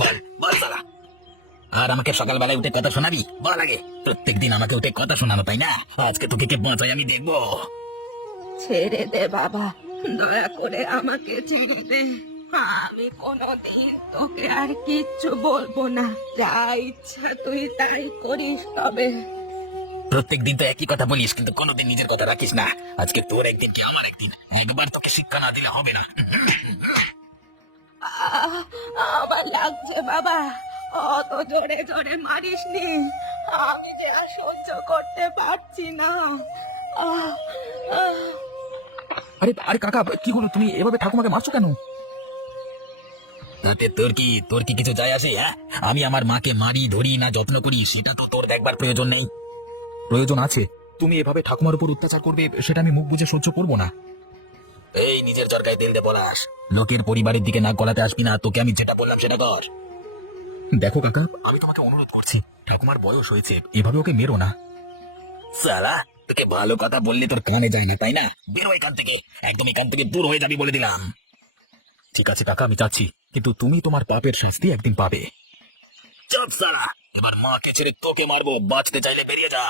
বল বল সালা। আর আমাকে সকালবেলায় উঠে কথা শোনাবি? বল আগে। প্রত্যেকদিন আমাকে উঠে কথা শোনানো, তাই না? আজকে তোকে কে বাঁচাই আমি দেখবো। ছেড়ে দে বাবা, দয়া করে আমাকে ছেড়ে দে। আমি কোনোদিন তোকে আর কিচ্ছু বলবো না। যা ইচ্ছা তুই তাই করিস। তবে প্রত্যেকদিন তো একই কথা বলিস, কিন্তু কোনোদিন নিজের কথা রাখিস না। আজকে তোর একদিন কি আমার একদিন, একবার তোকে শিক্ষা না দিলে হবে না। আহ, আমার লাগছে বাবা, অত জোরে জোরে মারিস নি। আমি যে আর সহ্য করতে পারছি না। আহ, আহ। আরে আরে কাকা, কি হলো? তুমি এভাবে ঠাকুমাকে মারছো কেন? তাতে তোর কি কিছু যায় আসে? হ্যাঁ, আমি আমার মাকে মারি ধরি না যত্ন করি সেটা তো তোর দেখবার প্রয়োজন নেই। প্রয়োজন আছে। তুমি এভাবে ঠাকুমার উপর অত্যাচার করবে, সেটা আমি মুখ বুজে সহ্য করবো না। এই নিজের চরকায় তেল দে বলাস। লোকের পরিবারের দিকে নাক গলাতে আসবি না। তোকে আমি যেটা বললাম সেটা কর। দেখো কাকা, আমি তোমাকে অনুরোধ করছি, ঠাকুমার বয়স হয়েছে, এভাবে ওকে মেরো না। সালা, তোকে ভালো কথা বললে তোর কানে যায় না, তাই না? বেরো এখান থেকে, একদম এখান থেকে দূর হয়ে যাবি বলে দিলাম। ঠিক আছে কাকা, আমি যাচ্ছি, কিন্তু তুমি তোমার পাপের শাস্তি একদিন পাবে। চুপ সালা, এবার মাকে ছেড়ে তোকে মারবো। বাঁচতে চাইলে বেরিয়ে যা।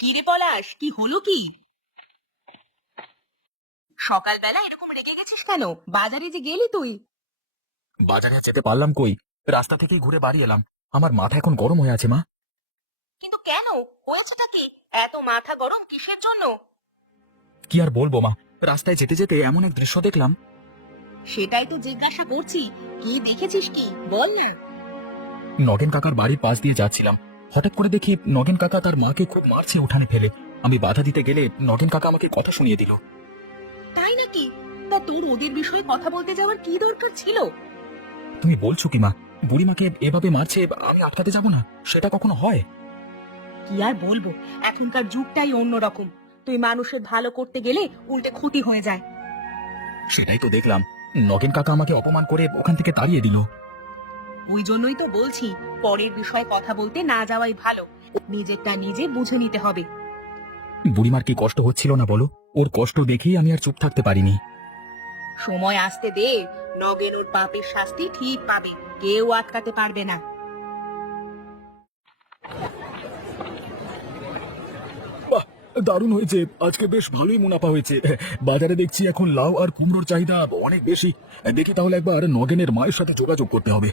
কি রে পলাশ, কি হলো কি? সকালবেলা এরকম রেগে গেছিস কেন? বাজারে যে গেলি তুই। বাজারে আর যেতে পারলাম কই, রাস্তা থেকেই ঘুরে বাড়ি এলাম। আমার মাথা এখন গরম হয়ে আছে মা। কিন্তু কেন, হয়েছেটা কি? এত মাথা গরম কিসের জন্য? কি আর বলবো মা, রাস্তায় যেতে যেতে এমন এক দৃশ্য দেখলাম। সেটাই তো জিজ্ঞাসা করছি, কি দেখেছিস কি বল না। নগেন কাকার বাড়ির পাশ দিয়ে যাচ্ছিলাম, হঠাৎ করে দেখি নগেন কাকা তার মাকে খুব মারছে উঠানে ফেলে। আমি বাধা দিতে গেলে নগেন কাকা আমাকে কথা শুনিয়ে দিল। তাই নাকি? তা তোর ওদের বিষয়ে কথা বলতে যাওয়ার কি দরকার ছিল? তুমি বলছো কি মা? বুড়িমাকে এভাবে মারছে, আমি আটকাতে যাব না? সেটা কখনো হয়? কি আর বলবো, এখনকার যুগটাই অন্যরকম। তুই মানুষের ভালো করতে গেলে উল্টে ক্ষতি হয়ে যায়। সেটাই তো দেখলাম, নগেন কাকা আমাকে অপমান করে ওখান থেকে তাড়িয়ে দিল। ওই জন্যই তো বলছি, পরের বিষয়ে কথা বলতে না যাওয়াই ভালো। নিজেরটা নিজে বুঝে নিতে হবে। বুড়িমার কি কষ্ট হচ্ছিল না বলো? ওর কষ্ট দেখেই আমি আর চুপ থাকতে পারিনি। সময় আসতে দে, নগেন ওর পাপের শাস্তি ঠিক পাবে, কেউ আটকাতে পারবে না। বাহ, দারুণ হয়েছে, আজকে বেশ ভালোই মুনাফা হয়েছে। বাজারে দেখছি এখন লাউ আর কুমড়োর চাহিদা অনেক বেশি। দেখি তাহলে একবার নগেনের মায়ের সাথে যোগাযোগ করতে হবে।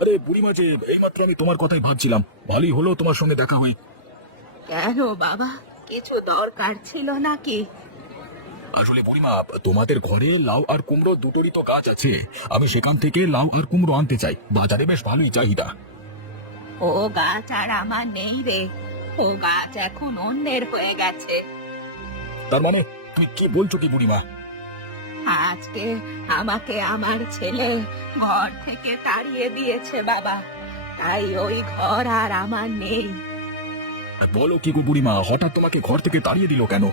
আরে বুড়িমা যে, এইমাত্র আমি তোমার কথাই ভাবছিলাম, ভালোই হলো তোমার সঙ্গে দেখা হয়ে। কেন বাবা, কিছু দরকার ছিল নাকি? আসলে বুড়িমা, তোমাদের ঘরে লাউ আর কুমড়ো দুটোরই তো গাছ আছে। আমি সেখান থেকে লাউ আর কুমড়ো আনতে চাই, বাজারে বেশ ভালোই চাহিদা। ও গাছ আর আমার নেই রে, ও গাছ এখন অন্যের হয়ে গেছে। তার মানে তুমি কি বলছো কি বুড়িমা? আজকে আমাকে আমার ছেলে ঘর থেকে তাড়িয়ে দিয়েছে বাবা, তাই ওই ঘর আর আমার নেই। বলো কি গো বুড়িমা, হঠাৎ তোমাকে ঘর থেকে তাড়িয়ে দিল কেন?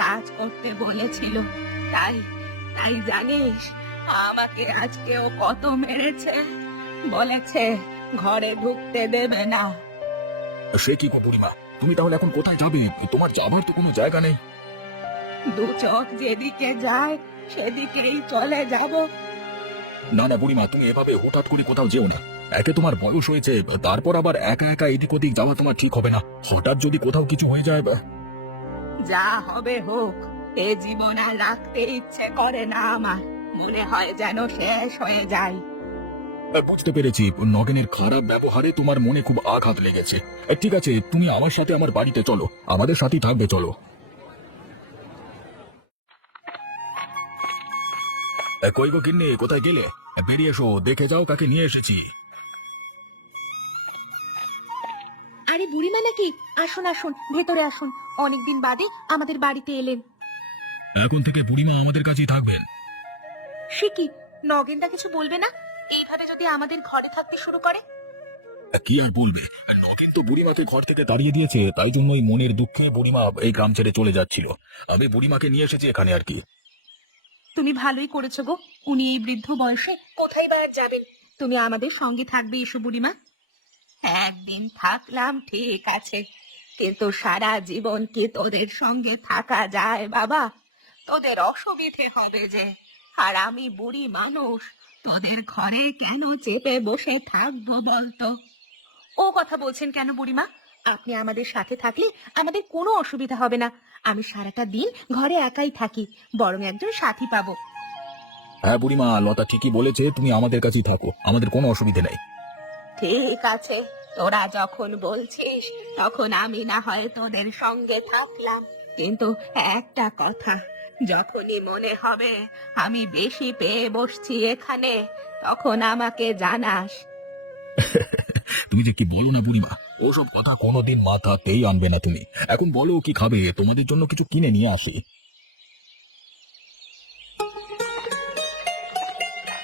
কাজ করতে বলেছিল, তাই তাই জানিস আমাকে আজকে ও কত মেরেছে। বলেছে ঘরে ঢুকতে দেবে না। সে কি গো বুড়িমা, তুমি তাহলে এখন কোথায় যাবে? তোমার যাবার তো কোনো জায়গা নেই। দু চোখ যেদিকে যায় সেদিকেই চলে যাব। না না বুড়িমা, তুমি এভাবে হঠাৎ করে কোথাও যেও না। একে তোমার বয়স হয়েছে, তারপর আবার একা একা এদিক ওদিক যাওয়া তোমার ঠিক হবে না। হঠাৎ যদি কোথাও কিছু হয়ে যায়। যা হবে হোক, এ জীবন আর রাখতে ইচ্ছে করে না আমার। মনে হয় যেন শেষ হয়ে যায়। বুঝতে পেরেছি, নগেনের খারাপ ব্যবহারে তোমার মনে খুব আঘাত লেগেছে। ঠিক আছে, তুমি আমার সাথে আমার বাড়িতে চলো, আমাদের সাথেই থাকবে, চলো। কই গো গিন্নি, কোথায় গেলে? বেরিয়ে এসো, দেখে যাও কাকে নিয়ে এসেছি। আরে বুড়িমা নাকি? আসুন আসুন, ভেতরে আসুন। অনেকদিন বাদে আমাদের বাড়িতে এলেন। এখন থেকে বুড়িমা আমাদের কাছেই থাকবেন। সে কি, নগেনদা কিছু বলবে না এইভাবে যদি আমাদের ঘরে থাকতে শুরু করে? কি আর বলবে, নগেন তো বুড়িমাকে ঘর থেকে তাড়িয়ে দিয়েছে, তাই জন্যই মনের দুঃখে বুড়িমা এই গ্রাম ছেড়ে চলে যাচ্ছিল। আমি বুড়িমাকে নিয়ে এসেছি এখানে আর কি। তুমি ভালোই করেছো গো, উনি এই বৃদ্ধ বয়সে কোথায় বা আর যাবেন। তুমি আমাদের সঙ্গে থাকবে, এসো বুড়িমা। একদিন থাকলাম ঠিক আছে, কিন্তু সারা জীবন কি তোদের সঙ্গে থাকা যায় বাবা? তোদের অসুবিধে হবে যে। আর আমি বুড়ি মানুষ, তোদের ঘরে কেন চেপে বসে থাকবো বলতো? ও কথা বলছেন কেন বুড়িমা? আপনি আমাদের সাথে থাকলে আমাদের কোনো অসুবিধা হবে না। আমি সারাটা দিন ঘরে একাই থাকি, বরং একজন সাথী পাবো। হ্যাঁ বুড়িমা, লতা ঠিকই বলেছে, তুমি আমাদের কাছেই থাকো, আমাদের কোনো অসুবিধে নেই। ঠিক আছে, তোরা যখন বলছিস তখন আমি না হয় তোদের সঙ্গে থাকলাম, কিন্তু একটা কথা, যখনই মনে হবে আমি বেশি পেয়ে বসছি এখানে, তখন আমাকে জানাস। তুমি যে কি বলো না বুড়িমা, ওসব কথা কোনোদিন মাথাতেই আনবে না তুমি। এখন বলো কি খাবে, তোমাদের জন্য কিছু কিনে নিয়ে আসি।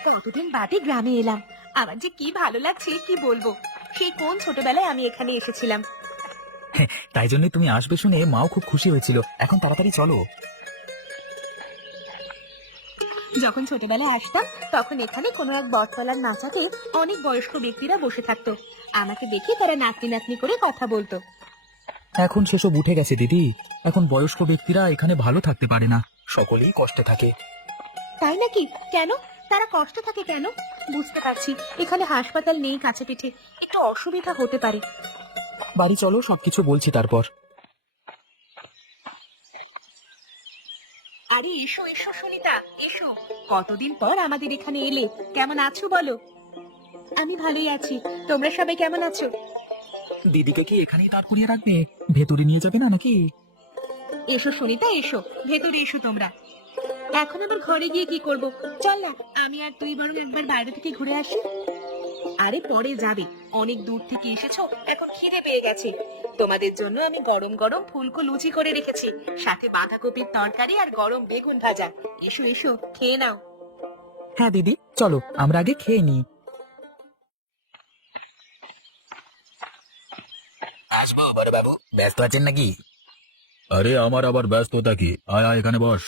কতদিন বাদে গ্রামে এলাম, আমার যে কি ভালো লাগছে কি বলবো। সেই কোন ছোটবেলায় আমি এখানে এসেছিলাম। তাই জন্য তুমি আসবে শুনে মাও খুব খুশি হয়েছিল। এখন তাড়াতাড়ি চলো। যখন ছোটবেলায় আসতাম তখন এখানে কোনো এক বটতলার নাচাতে অনেক বয়স্ক ব্যক্তিরা বসে থাকতো। আমাকে দেখে তারা নাতনি নাতনি করে কথা বলতো। এখন সেসব উঠে গেছে দিদি। এখন বয়স্ক ব্যক্তিরা এখানে ভালো থাকতে পারে না, সকলেই কষ্টে থাকে। তাই নাকি? কেন? তারা কষ্ট থাকে কেন? বুঝতে পারছি, এখানে হাসপাতাল নেই কাছে পিঠে, একটু অসুবিধা হতে পারে। বাড়ি চলো, সবকিছু বলছি তারপর। আরে এসো এসো সুনিতা, এসো। কতদিন পর আমাদের এখানে এলে, কেমন আছো বলো? আমি ভালোই আছি, তোমরা সবাই কেমন আছো? দিদিকে কি এখানেই দাঁড় করিয়ে রাখবে? ভেতরে নিয়ে যাবে না নাকি? এসো সুনিতা, এসো ভেতরে এসো তোমরা। এখন আবার ঘরে গিয়ে কি করব? চল না, আমি আর তুই বরং একবার বাইরে থেকে ঘুরে আসি। আরে পরে যাবে, অনেক দূর থেকে এসেছো, এখন খিদে পেয়ে গেছে। তোমাদের জন্য আমি গরম গরম ফুলকো লুচি করে রেখেছি, সাথে বাঁধাকপির তরকারি আর গরম বেগুন ভাজা। এসো এসো, খেয়ে নাও। হ্যাঁ দিদি, চলো আমরা আগে খেয়ে নিই। আসবো বড় বাবু, ব্যস্ত আছেন নাকি? আরে আমার আবার ব্যস্ততা কি, আয় আয় এখানে বস।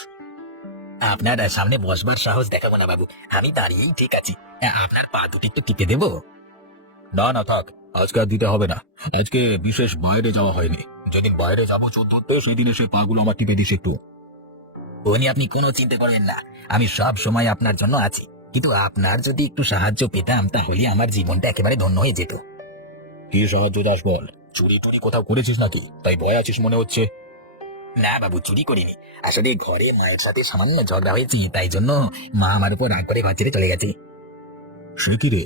আপনার সামনে বসবার সাহস দেখাবো না বাবু, আমি দাঁড়িয়েই ঠিক আছি। আপনার পা দুটি একটু টিপে দেবো? না না থাক, আজকে আর দিতে হবে না। আজকে বিশেষ বাইরে যাওয়া হয়নি, যেদিন বাইরে যাবো চোদ্দতে সেদিন এসে পাগুলো আমার টিপে দিস একটু। ও নিয়ে আপনি কোনো চিন্তা করবেন না, আমি সব সময় আপনার জন্য আছি। কিন্তু আপনার যদি একটু সাহায্য পেতাম তাহলে আমার জীবনটা একেবারে ধন্য হয়ে যেত। কি সাহায্য দাস বল? চুরি টুরি কোথাও করেছিস নাকি, তাই ভয় আছিস মনে হচ্ছে? না বাবু, চুরি করিনি। আসলে ঘরে মায়ের সাথে সামান্য ঝগড়া হয়েছে, তাই জন্য মা আমার উপর রাগ করে ঘর ছেড়ে চলে গেছে। সে কি রে,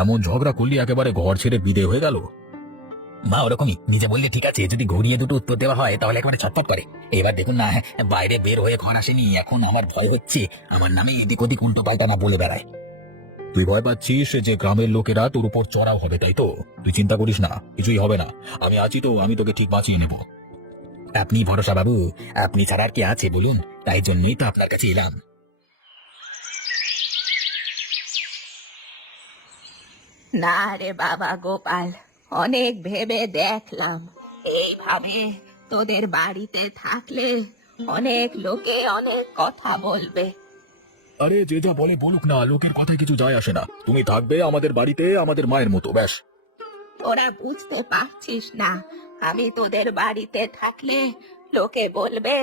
এমন ঝগড়া করলি একেবারে ঘর ছেড়ে বিদে হয়ে গেল? মা ওরকমই, নিজে বললে ঠিক আছে, যদি ঘুরিয়ে দুটো উত্তর দেওয়া হয় তাহলে একেবারে ছটফট করে। এবার দেখুন না, বাইরে বের হয়ে ঘর আসেনি, এখন আমার ভয় হচ্ছে আমার নামে এদিক ওদিক উল্টো পাল্টা না বলে বেড়ায়। তুই ভয় পাচ্ছিস যে গ্রামের লোকেরা তোর উপর চড়াও হবে, তাই তো? তুই চিন্তা করিস না, কিছুই হবে না। আমি আছি তো, আমি তোকে ঠিক বাঁচিয়ে নেব। আপনি ভরসা বাবু, আপনি ছাড়া আর কি আছে বলুন, তাই জন্যই তো আপনার কাছে এলাম। না রে বাবা গোপাল, অনেক ভেবে দেখলাম, এইভাবে তোদের বাড়িতে থাকলে অনেক লোকে অনেক কথা বলবে। আরে যে যা বলে বলুক না, লোকের কথায় কিছু যায় আসে না। তুমি থাকবে আমাদের বাড়িতে আমাদের মায়ের মতো, ব্যাস। তোরা বুঝতে পারছিস না, আমি তোদের বাড়িতে থাকলে লোকে বলবে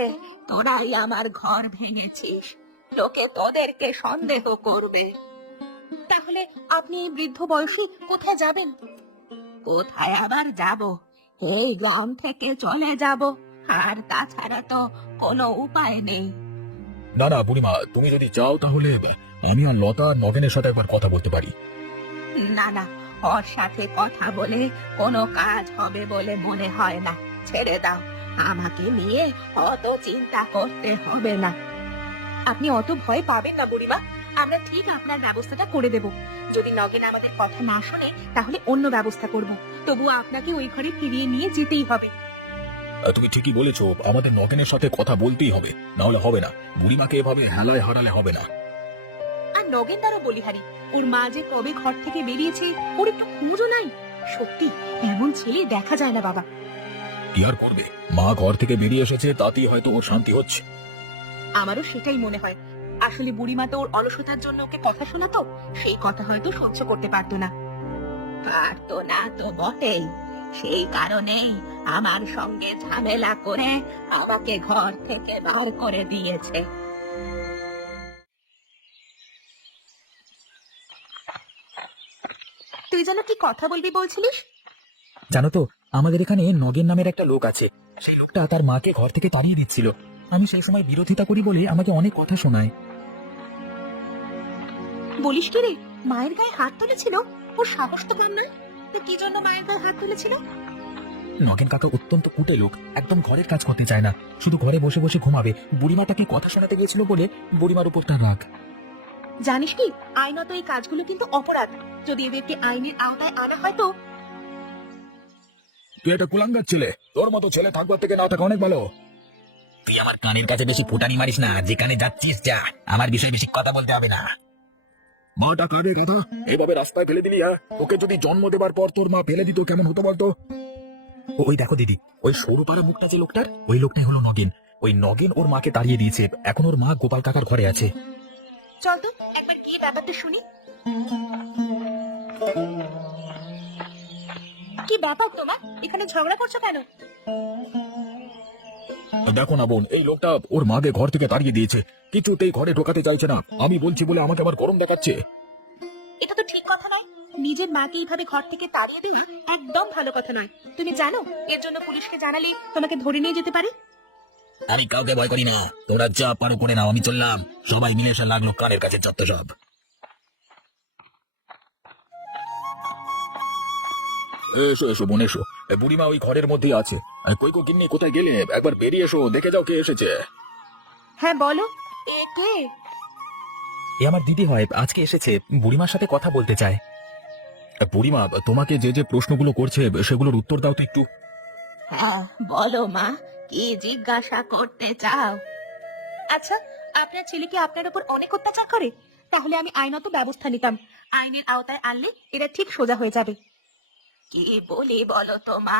তোরাই আমার ঘর ভেঙেছিস, লোকে তোদেরকে সন্দেহ করবে। তাহলে আপনি এই বৃদ্ধ বয়সে কোথায় যাবেন? কোথায় আবার যাব, এই গ্রাম থেকে চলে যাব, আর তাছাড়া তো কোনো উপায় নেই। না না বুড়িমা, তুমি যদি চাও তাহলে আমি আর লতা আর নগেনের সাথে একবার কথা বলতে পারি। না না, ওর সাথে কথা বলে কোনো কাজ হবে বলে মনে হয় না, ছেড়ে দাও। আমাকে নিয়ে অত চিন্তা করতে হবে না। আপনি অত ভয় পাবেন না বুড়িমা, আমরা ঠিক আপনার ব্যবস্থাটা করে দেব। যদি নগেন আমাদের কথা না শোনে তাহলে অন্য ব্যবস্থা করব, তবুও আপনাকে ওই ঘরে ফিরিয়ে নিয়ে যেতেই হবে। তুমি ঠিকই বলেছো, আমাদের নগেনের সাথে কথা বলতেই হবে, না হলে হবে না। বুড়িমাকে এভাবে হেলায় হারালে হবে না। আর নগেন দ্বারা বলিহারি, ওর মা যে কবে ঘর থেকে বেরিয়েছে ওর একটু খোঁজও নাই। সত্যি এমন ছেলে দেখা যায় না বাবা। কি আর করবে, মা ঘর থেকে বেরিয়ে এসেছে, তাতেই হয়তো ওর শান্তি হচ্ছে। আমারও সেটাই মনে হয়। আসলে বুড়িমা তো ওর অলসতার জন্য ওকে কথা শোনাতো, সেই কথা হয়তো সহ্য করতে পারতো না। পারতো না তো বটেই, সেই কারণেই আমার সঙ্গে ঝামেলা করে আমাকে ঘর থেকে বার করে দিয়েছে। তুই যেন কি কথা বলবি বলছিলিস? জানো তো, আমাদের এখানে নগেন নামের একটা লোক আছে। সেই লোকটা তার মাকে ঘর থেকে তাড়িয়ে দিচ্ছিল। আমি সেই সময় বিরোধিতা করি বলে আমাকে অনেক কথা শোনায়। বলিস কি রে, মায়ের গায়ে হাত তুলেছিল? ওর সাহস তো কম নয়। তো কি জন্য মায়ের গায়ে হাত তুলেছিল? নগেন কাকা অত্যন্ত কুটে লোক, একদম ঘরের কাজ করতে চায় না, শুধু ঘরে বসে বসে ঘুমাবে। বুড়িমা তাকে কথা শোনাতে গিয়েছিল বলে বুড়িমার উপর তার রাগ। জানিস কি, আইনত এই কাজগুলো কিন্তু অপরাধ। যদি এদেরকে আইনের আওতায় আনা হয় তো। তুই একটা কুলাঙ্গার ছেলে, তোর মতো ছেলে থাকবার থেকে না থাকা অনেক ভালো। তুই আমার কানের কাছে বেশি ফুটানি মারিস না, যেখানে যাচ্ছিস যা, আমার বিষয়ে বেশি কথা বলতে হবে না। মাটা কাঁদে কথা, এভাবে রাস্তায় ফেলে দিলি? হ্যাঁ, ওকে যদি জন্ম দেবার পর তোর মা ফেলে দিত কেমন হতো বলতো? ওই দেখো দিদি, ওই সরু পাড়া মুখটা যে লোকটার, ওই লোকটাই হলো নগেন। ওই নগেন ওর মাকে তাড়িয়ে দিয়েছে, এখন ওর মা গোপাল কাকার ঘরে আছে। চল তো একবার গিয়ে ব্যাপারটা শুনি। কি ব্যাপার তোমার? এখানে ঝগড়া করছো কেন? দেখো না বোন, এই লোকটা ওর মাকে ঘর থেকে তাড়িয়ে দিয়েছে, কিছুতেই ঘরে ঢোকাতে চাইছে না। আমি বলছি বলে আমাকে আবার গরম দেখাচ্ছে। এটা তো ঠিক কথা নয়। নিজের মাকে এইভাবে ঘর থেকে তাড়িয়ে দেওয়া একদম ভালো কথা নয়। তুমি জানো এর জন্য পুলিশকে জানালে তোমাকে ধরে নিয়ে যেতে পারে। আমি কাউকে ভয় করি না, তোমরা যা পারো করে নাও, আমি চললাম। সবাই মিলে এসে লাগলো কানের কাছে যত সব। এসো এসো বোন এসো, বুড়িমা ওই ঘরের মধ্যেই আছে। কই গো গিন্নি, কোথায় গেলে? একবার বেরিয়ে এসো, দেখে যাও কে এসেছে। হ্যাঁ বলো, এ কে? এ আমার দিদি হয়, আজকে এসেছে, বুড়িমার সাথে কথা বলতে চায়। বুড়িমা তোমাকে যে যে প্রশ্নগুলো করছে সেগুলোর উত্তর দাও তো একটু। হ্যাঁ বলো মা, কি জিজ্ঞাসা করতে চাও? আচ্ছা, আপনার ছেলে কি আপনার উপর অনেক অত্যাচার করে? তাহলে আমি আইনত ব্যবস্থা নিতাম। আইনের আওতায় আনলে এরা ঠিক সোজা হয়ে যাবে। কি বলি বলো তো মা,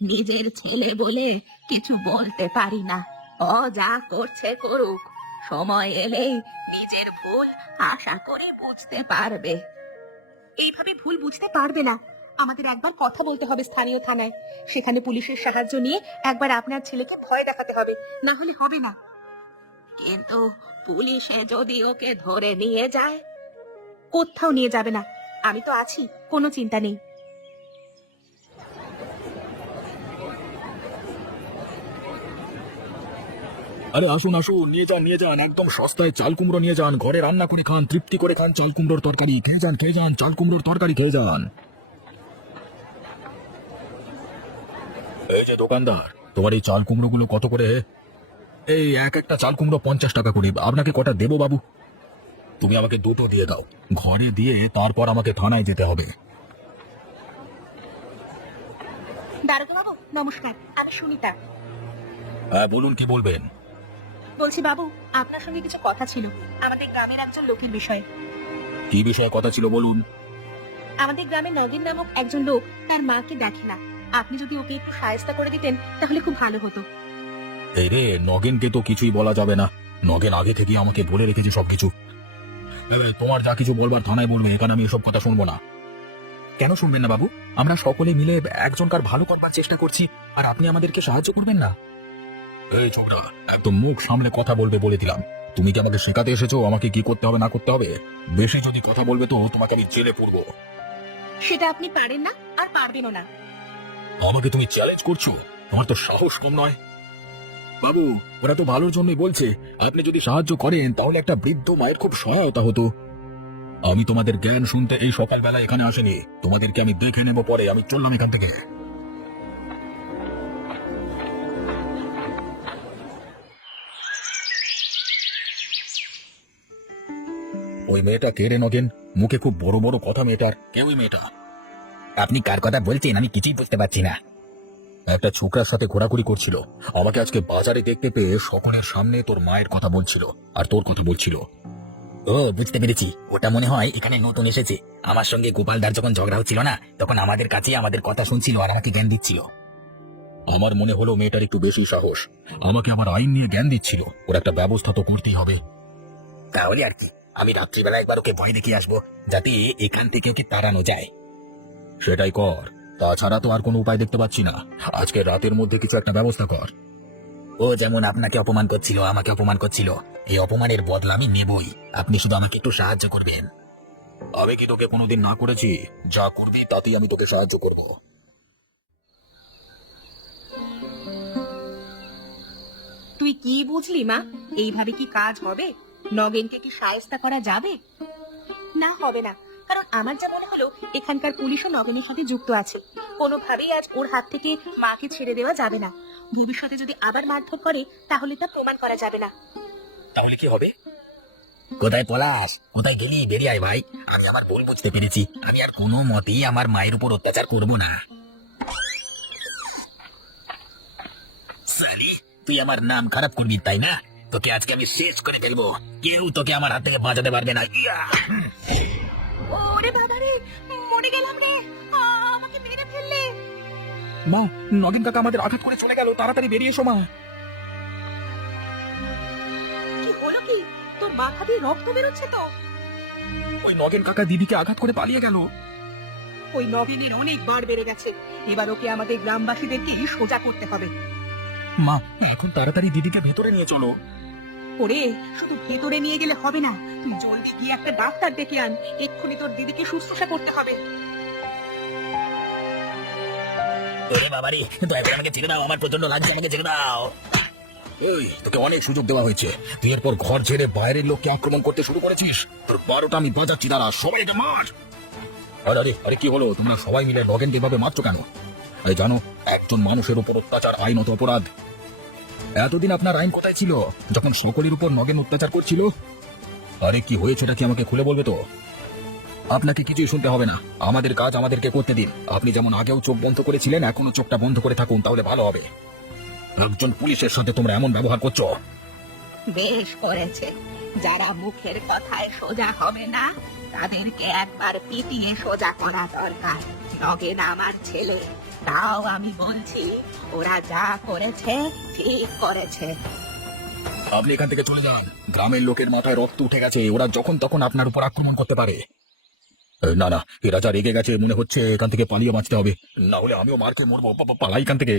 নিজের ছেলে বলে কিছু বলতে পারি না। ও যা করছে করুক, সময় এলেই নিজের ভুল আশা করি বুঝতে পারবে। এইভাবে ভুল বুঝতে পারবে না। আমাদের একবার কথা বলতে হবে স্থানীয় থানায়। সেখানে পুলিশের সাহায্য নিয়ে একবার আপনার ছেলেকে ভয় দেখাতে হবে, না হলে হবে না। কিন্তু পুলিশে যদি ওকে ধরে নিয়ে যায়? কোথাও নিয়ে যাবে না, আমি তো আছি, কোনো চিন্তা নেই। আরে আসুন আসুন, নিয়ে যান নিয়ে যান, একদম সস্তায় চাল কুমড়ো নিয়ে যান, ঘরে রান্না করে খান, তৃপ্তি করে খান চাল কুমড়োর তরকারি। খেয়ে যান চাল কুমড়োর তরকারি খেয়ে যান। এই যে দোকানদার, তোমার এই চাল কুমড়ো গুলো কত করে? এই এক একটা চাল কুমড়ো 50 টাকা করে। আপনাকে কটা দেবো বাবু? তুমি আমাকে দুটো দিয়ে দাও, ঘরে দিয়ে তারপর আমাকে থানায় যেতে হবে। দারোগা বাবু নমস্কার, আমি সুনিতা। হ্যাঁ বলুন, কি বলবেন? বলছি বাবু, আপনার সঙ্গে কিছু কথা ছিল আমাদের গ্রামের একজন লোকের বিষয়ে। কি বিষয়ে কথা ছিল বলুন? আমাদের গ্রামে নগেন নামক একজন লোক তার মাকে দেখে না। আপনি যদি ওকে একটু সাহায্য করে দিতেন তাহলে খুব ভালো হতো। এই রে, নগেনকে তো কিছুই বলা যাবে না। নগেন আগে থেকে আমাকে বলে রেখেছে সবকিছু। তোমার যা কিছু বলবার থানায় বলবে, এখানে আমি এসব কথা শুনবো না। কেন শুনবেন না বাবু? আমরা সকলে মিলে একজনকার ভালো করবার চেষ্টা করছি, আর আপনি আমাদেরকে সাহায্য করবেন না? এই ছোকরা, একদম মুখ সামলে কথা বলবে বলে দিলাম। তুমি কি আমাকে শেখাতে এসেছো আমাকে কি করতে হবে না করতে হবে? বেশি যদি কথা বলবে তো তোমাকে আমি জেলে পুরবো। সেটা আপনি পারেন না, আর পারবেনও না। আমাকে তুমি চ্যালেঞ্জ করছো? তোমার তো সাহস কম নয়। বাবু, ওরা তো ভালোর জন্যই বলছে। আপনি যদি সাহায্য করেন তাহলে একটা বৃদ্ধ মায়ের খুব সহায়তা হতো। আমি তোমাদের জ্ঞান শুনতে এই সকালবেলা এখানে আসেনি, তোমাদেরকে আমি দেখে নেব পরে। আমি চললাম এখান থেকে। ওই মেয়েটা কে রে নগেন? মুখে খুব বড় বড় কথা মেয়েটার, কে ওই মেয়েটা? আপনি কার কথা বলছেন আমি কিছুই বুঝতে পারছি না। একটা ছোকরার সাথে ঘোরাঘুরি করছিল, আমাকে আজকে বাজারে দেখতে পেয়ে সকলের সামনে তোর মায়ের কথা বলছিল আর তোর কথা বলছিল। ও বুঝতে পেরেছি, ওটা মনে হয় এখানে নতুন এসেছে। আমার সঙ্গে গোপালদার যখন ঝগড়া হচ্ছিল না, তখন আমাদের কাছে আমাদের কথা শুনছিল আর আমাকে জ্ঞান দিচ্ছিল। আমার মনে হলো মেয়েটার একটু বেশি সাহস, আমাকে আমার আইন নিয়ে জ্ঞান দিচ্ছিল। ওর একটা ব্যবস্থা তো করতেই হবে। তাহলে আর কি, আমি রাত্রিবেলা একবার ওকে ভয় দেখিয়ে আসবো, যাতে এখান থেকে ওকে তাড়ানো যায়। সেটাই কর। তাছাড়া তো আর কোনো উপায় দেখতে পাচ্ছি না। আজকে রাতের মধ্যে কিছু একটা ব্যবস্থা কর। ও যেমন আপনাকে অপমান করছিল, আমাকে অপমান করছিল, এই অপমানের বদলা আমি নেবই। আপনি শুধু আমাকে একটু সাহায্য করবেন। আমি কি তোকে কোনোদিন না করেছি? যা করবি তাতেই আমি তোকে সাহায্য করব। তুই কি বুঝলি মা? এইভাবে কি কাজ হবে? নগেনকে কি শায়েস্তা করা যাবে? না, হবে না। কারণ আমার যা মনে হলো এখানকার পুলিশও নগেনের সাথে যুক্ত আছে। কোনোভাবেই আজ ওর হাত থেকে মাকে ছেড়ে দেওয়া যাবে না। ভবিষ্যতে যদি আবার মারধর করে তাহলে তা প্রমাণ করা যাবে না। তাহলে কি হবে? কোথায় পলাশ? কোথায় গেলি? বেরিয়ে আয় ভাই। আমি আমার ভুল বুঝতে পেরেছি। আমি আর কোনো মতেই আমার মায়ের উপর অত্যাচার করব না। সালি, তুই আমার নাম খারাপ করবি তাই না? তোকে আজকে আমি শেষ করে ফেলবো। কেউ তোকে আমার হাত থেকে বাঁচাতে পারবে না। ইয়া! ওরে বাবা রে, মরে গেলাম রে। আমাকে মেরে ফেললে। মা, নগেন কাকা আমাদের আঘাত করে চলে গেল, তাড়াতাড়ি বেরিয়ে এসো মা। কি হলো কি? তোর মাথা দিয়ে রক্ত বেরোচ্ছে তো। ওই নগেন কাকা দিদিকে আঘাত করে পালিয়ে গেল। ওই নবীনের অনেক বার বেড়ে গেছে। এবার ওকে আমাদের গ্রামবাসীদেরকে সোজা করতে হবে। মা, এখন তাড়াতাড়ি দিদিকে ভেতরে নিয়ে চলো। ওরে, শুধু ভেতরে নিয়ে গেলে হবে না, তুই জলদি গিয়ে একটা ডাক্তার ডেকে আন। এক্ষুনি তোর দিদিকে শুশ্রূষা করতে হবে। ওরে বাবারে, দয়া করে আমাকে ছেড়ে দাও। আমার প্রচন্ড লাগছে, আমাকে ছেড়ে দাও। এই, তোকে অনেক সুযোগ দেওয়া হয়েছে। তুই এরপর ঘর ছেড়ে বাইরের লোককে আক্রমণ করতে শুরু করেছিস। তোর 12টা আমি বাজাচ্ছি, দাঁড়া। সবাইকে মার। আরে আরে আরে, কি হলো? তোমরা সবাই মিলে নগেনকে এভাবে মারছো কেন? এই জানো, একজন মানুষের উপর অত্যাচার আইনত অপরাধ। এতদিন আপনার আইন কোথায় ছিল যখন সকলের উপর নগেন অত্যাচার করছিল? আরে কি হয়েছেটা কি আমাকে খুলে বলবে তো? আপনাকে কিছুই শুনতে হবে না। আমাদের কাজ আমাদেরকে করতে দিন। আপনি যেমন আগেও চোখ বন্ধ করেছিলেন, এখনো চোখটা বন্ধ করে থাকুন, তাহলে ভালো হবে। একজন পুলিশের সাথে তোমরা এমন ব্যবহার করছো। বেশ করেছে। যারা মুখের কথায় সোজা হবে না তাদেরকে একবার পিটিয়ে সোজা করা দরকার। নগেন আমার ছেলে, তাও আমি বলছি ওরা যা করেছে ঠিক করেছে। আপনি এখান থেকে চলে যান। গ্রামের লোকের মাথায় রক্ত উঠে গেছে, ওরা যখন তখন আপনার উপর আক্রমণ করতে পারে। না না, এরা যা রেগে গেছে মনে হচ্ছে এখান থেকে পালিয়ে বাঁচতে হবে, না হলে আমিও মারকে মরবো। পালাই এখান থেকে।